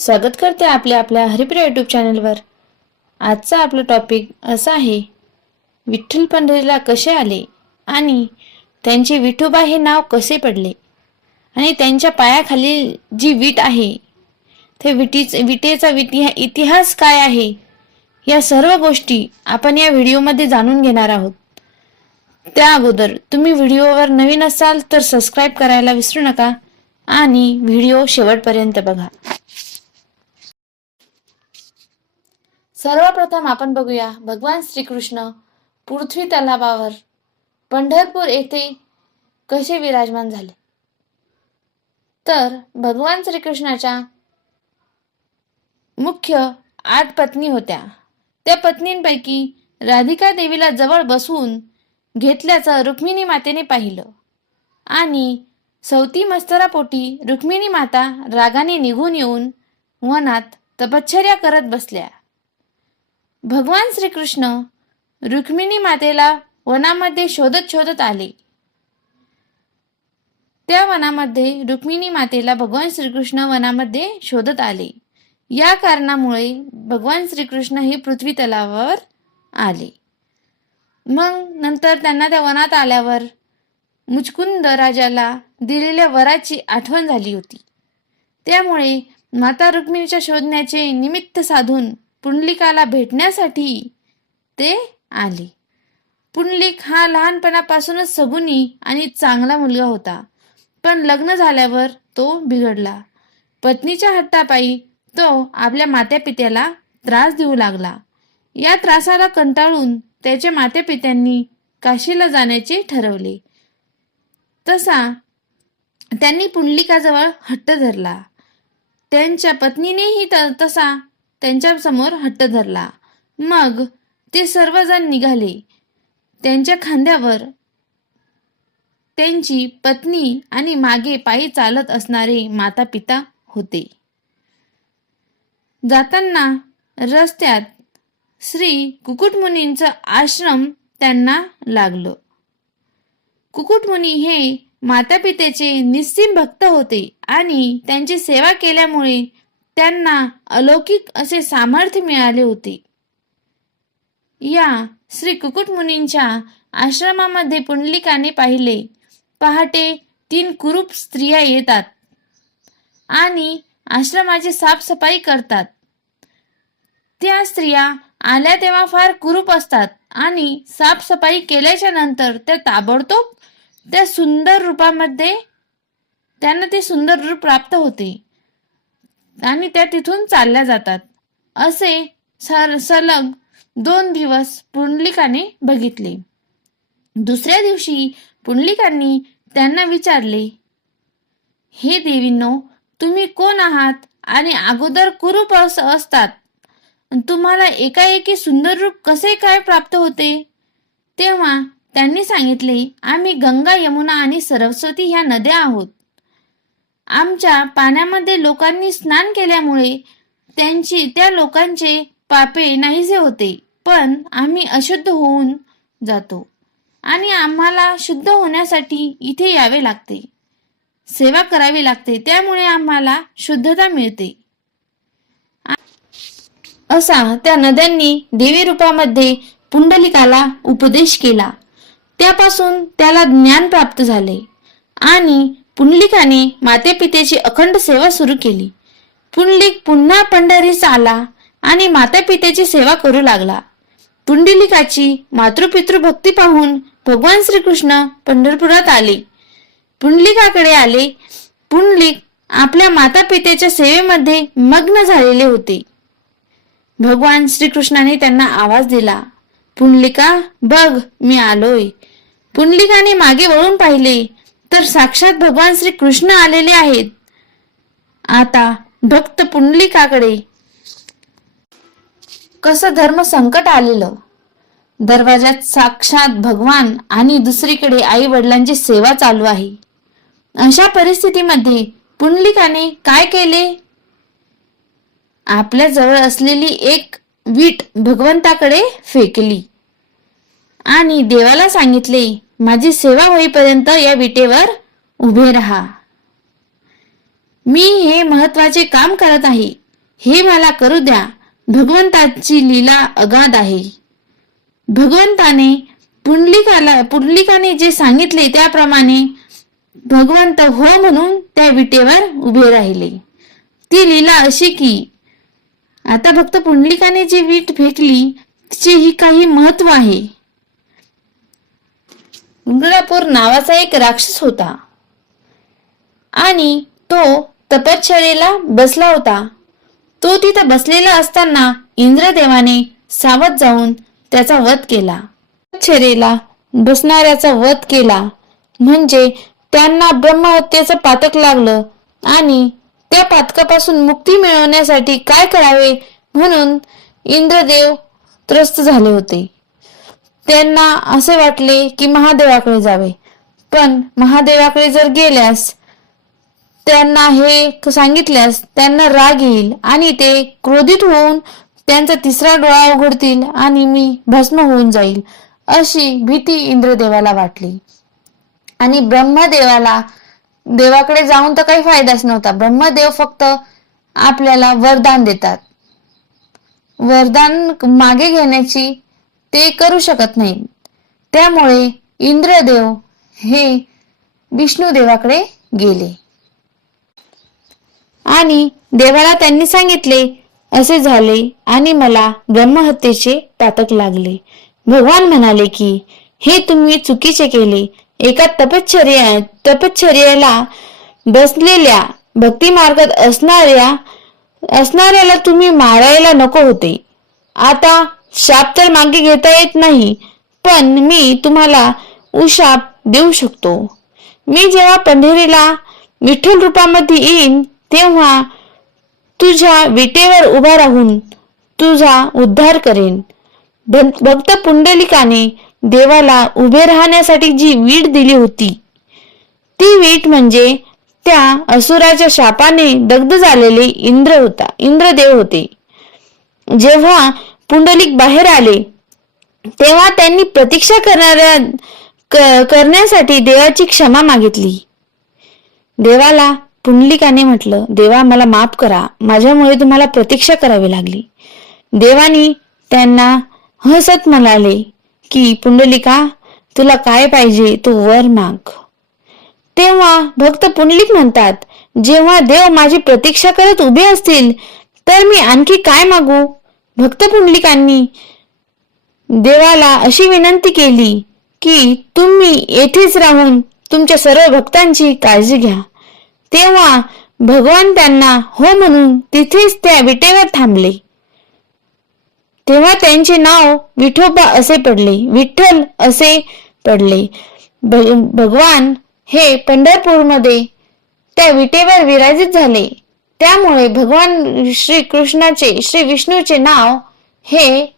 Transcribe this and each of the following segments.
स्वागत करते आपल्या आपल्या हरिप्रिया यूट्यूब चॅनलवर आजचा आपलं टॉपिक असं आहे विठ्ठल पंढरीला कसे आले आणि त्यांचे विठोबा हे नाव कसे पडले? आणि त्यांच्या पायाखाली जी वीट आहे ते विटीच विटेचा विटी इतिहास काय आहे या सर्व गोष्टी आपण या व्हिडिओमध्ये जाणून घेणार आहोत. त्या अगोदर तुम्ही व्हिडिओवर नवीन असाल तर सबस्क्राईब करायला विसरू नका आणि व्हिडिओ शेवटपर्यंत बघा. सर्वप्रथम आपण बघूया भगवान श्रीकृष्ण पृथ्वी तलावावर पंढरपूर येथे कसे विराजमान झाले? तर भगवान श्रीकृष्णाच्या मुख्य आठ पत्नी होत्या. त्या पत्नींपैकी राधिका देवीला जवळ बसवून घेतल्याचं रुक्मिणी मातेने पाहिलं आणि सवती मस्तरापोटी रुक्मिणी माता रागाने निघून येऊन वनात तपश्चर्या करत बसल्या. भगवान श्रीकृष्ण रुक्मिणी मातेला वनामध्ये शोधत शोधत आले. त्या वनामध्ये रुक्मिणी मातेला भगवान श्रीकृष्ण वनामध्ये शोधत आले. या कारणामुळे भगवान श्रीकृष्ण हे पृथ्वी तलावर आले. मग नंतर त्यांना त्या वनात आल्यावर मुचकुंद राजाला दिलेल्या वराची आठवण झाली होती. त्यामुळे माता रुक्मिणीच्या शोधण्याचे निमित्त साधून पुंडलिकाला भेटण्यासाठी ते आले. पुंडलिक हा लहानपणापासूनच सगुनी आणि चांगला मुलगा होता. पण लग्न झाल्यावर तो बिघडला. पत्नीच्या हट्टापायी तो आपल्या मात्यापित्याला त्रास देऊ लागला. या त्रासाला कंटाळून त्याच्या मात्यापित्यांनी काशीला जाण्याचे ठरवले. तसा त्यांनी पुंडलिकाजवळ हट्ट धरला. त्यांच्या पत्नीनेही त- तसा त्यांच्यासमोर हट्ट धरला. मग ते सर्वजण निघाले. त्यांच्या खांद्यावर त्यांची पत्नी आणि मागे पायी चालत असणारे माता पिता होते. जाताना रस्त्यात श्री कुकुटमुनींचं आश्रम त्यांना लागलं. कुकुटमुनी हे मातापित्याचे निस्सीम भक्त होते आणि त्यांची सेवा केल्यामुळे त्यांना अलौकिक असे सामर्थ्य मिळाले होते. या श्री कुकुटमुनींच्या आश्रमामध्ये पुंडलिकाने पाहिले. पहाटे तीन कुरूप स्त्रिया येतात आणि आश्रमाची साफसफाई करतात. त्या स्त्रिया आल्या तेव्हा फार कुरूप असतात आणि साफसफाई केल्याच्यानंतर त्या ताबडतोब त्या सुंदर रूपामध्ये त्यांना ते सुंदर रूप प्राप्त होते. आणि त्या तिथून चालल्या जातात. असे सर सलग दोन दिवस पुंडलिकाने बघितले. दुसऱ्या दिवशी पुंडलिकांनी त्यांना विचारले हे देवींनो तुम्ही कोण आहात आणि अगोदर कुरूप असतात. तुम्हाला एकाएकी सुंदर रूप कसे काय प्राप्त होते? तेव्हा त्यांनी सांगितले आम्ही गंगा यमुना आणि सरस्वती ह्या नद्या आहोत. आमच्या पाण्यामध्ये लोकांनी स्नान केल्यामुळे त्यांची त्या लोकांचे पापे नाहीसे होते. पण आम्ही अशुद्ध होऊन जातो आणि आम्हाला शुद्ध होण्यासाठी इथे यावे लागते. सेवा करावी लागते. त्यामुळे आम्हाला शुद्धता मिळते. असा त्या नद्यांनी देवी रूपामध्ये पुंडलिकाला उपदेश केला. त्यापासून त्याला ज्ञान प्राप्त झाले आणि पुंडलिकाने मातेपितेची अखंड सेवा सुरू केली. पुंडलिक पुन्हा पंढरीस आला आणि मातापित्याची सेवा करू लागला. पुंडलिकाची मातृपितृ भक्ती पाहून भगवान श्रीकृष्ण पंढरपुरात आले. पुंडलिकाकडे आले. पुंडलिक आपल्या माता सेवेमध्ये मग्न झालेले होते. भगवान श्रीकृष्णाने त्यांना आवाज दिला पुंडलिका बघ मी आलोय. पुंडलिकाने मागे वळून पाहिले. तर साक्षात भगवान श्री कृष्ण आलेले आहेत. आता भक्त पुंडलिकाकडे. कसं धर्म संकट आलेलं? दरवाजात साक्षात भगवान आणि दुसरीकडे आई वडिलांची सेवा चालू आहे. अशा परिस्थितीमध्ये पुंडलिकाने काय केले? आपल्या जवळ असलेली एक वीट भगवंताकडे फेकली. आणि देवाला सांगितले माझी सेवा होईपर्यंत या विटेवर उभे राहा. मी हे महत्त्वाचे काम करत आहे. हे मला करू द्या. भगवंताची लीला अगाध आहे. भगवंताने पुंडलिकाला पुंडलिकाने जे सांगितले त्याप्रमाणे भगवंत हो म्हणून त्या विटेवर उभे राहिले. ती लीला अशी की आता फक्त पुंडलिकाने जी वीट फेकली तिचे ही काही महत्त्व आहे. इंद्रापूर नावाचा एक राक्षस होता. आणि तो तपश्चर्येला बसला होता. तो तिथं बसलेला असताना इंद्रदेवाने सावध जाऊन त्याचा वध केला. तपश्चर्येला बसणाऱ्याचा वध केला. म्हणजे त्यांना ब्रह्महत्येचं पातक लागलं आणि त्या पातकापासून मुक्ती मिळवण्यासाठी काय करावे म्हणून इंद्रदेव त्रस्त झाले होते. त्यांना असे वाटले की महादेवाकडे जावे. पण महादेवाकडे जर गेल्यास त्यांना हे सांगितल्यास त्यांना राग येईल आणि ते क्रोधित होऊन त्यांचा तिसरा डोळा उघडतील आणि मी भस्म होऊन जाईल अशी भीती इंद्रदेवाला वाटली. आणि ब्रह्मदेवाला देवाकडे जाऊन तर काही फायदाच नव्हता. ब्रह्मदेव फक्त आपल्याला वरदान देतात. वरदान मागे घेण्याची ते करू शकत नाहीत त्यामुळे इंद्रदेव हे विष्णू देवाकडे गेले. आणि देवाला त्यांनी सांगितले असे झाले आणि मला ब्रह्महत्येचे पातक लागले. भगवान म्हणाले की हे तुम्ही चुकीचे केले. एका तपश्चर्या तपश्चर्याला बसलेल्या भक्ती मार्गात असणाऱ्या असणाऱ्याला तुम्ही मारायला नको होते. आता शाप तर मागे घेता येत नाही पण मी तुम्हाला उशाप देऊ शकतो. मी जेव्हा पंढरीला विठ्ठल रूपामध्ये येईन तेव्हा तुझ्या विटेवर उभा राहून तुझा उद्धार करेन. भक्त पुंडलिकाने देवाला उभे राहण्यासाठी जी वीट दिली होती ती वीट म्हणजे त्या असुराच्या शापाने दग्ध झालेले इंद्र होता इंद्रदेव होते. जेव्हा पुंडलिक बाहेर आले. तेव्हा त्यांनी प्रतीक्षा करणाऱ्या क- करण्यासाठी देवाची क्षमा मागितली. देवाला पुंडलिकाने म्हटलं देवा मला माफ करा. माझ्यामुळे तुम्हाला प्रतीक्षा करावी लागली. देवानी त्यांना हसत म्हणाले की पुंडलिका तुला काय पाहिजे? तू वर माग तेव्हा भक्त पुंडलिक म्हणतात जेव्हा देव माझी प्रतीक्षा करत उभे असतील तर मी आणखी काय मागू? भक्त पुंडलिकांनी देवाला अशी विनंती केली की तुम्ही येथेच राहून तुमच्या सर्व भक्तांची काळजी घ्या. तेव्हा भगवान त्यांना हो म्हणून तिथेच त्या विटेवर थांबले. तेव्हा त्यांचे नाव विठोबा असे पडले विठ्ठल असे पडले. भगवान हे पंढरपूरमध्ये त्या विटेवर विराजित झाले. त्यामुळे भगवान श्री कृष्णाचे श्री विष्णूचे नाव हे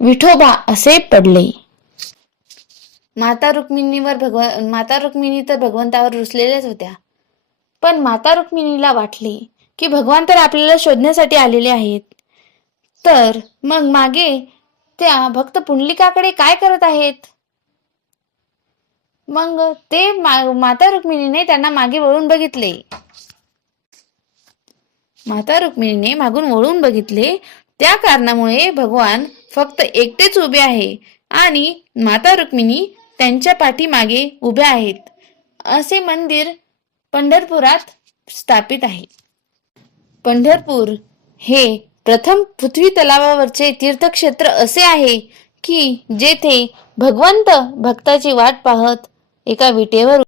विठोबा असे पडले. माता रुक्मिणीवर भगवान माता रुक्मिणी तर भगवंतावर रुसलेल्याच होत्या. पण माता रुक्मिणीला वाटले की भगवान तर आपल्याला शोधण्यासाठी आलेले आहेत. तर मग मागे त्या भक्त पुंडलिकाकडे काय करत आहेत? मग ते मा- माता रुक्मिणीने त्यांना मागे वळून बघितले. माता रुक्मिणीने मागून वळून बघितले. त्या कारणामुळे भगवान फक्त एकटेच उभे आहे आणि माता रुक्मिणी त्यांच्या पाठीमागे उभ्या आहेत. असे मंदिर पंढरपुरात स्थापित आहे. पंढरपूर हे प्रथम पृथ्वी तलावावरचे तीर्थक्षेत्र असे आहे की जेथे भगवंत भक्ताची वाट पाहत एका विटेवर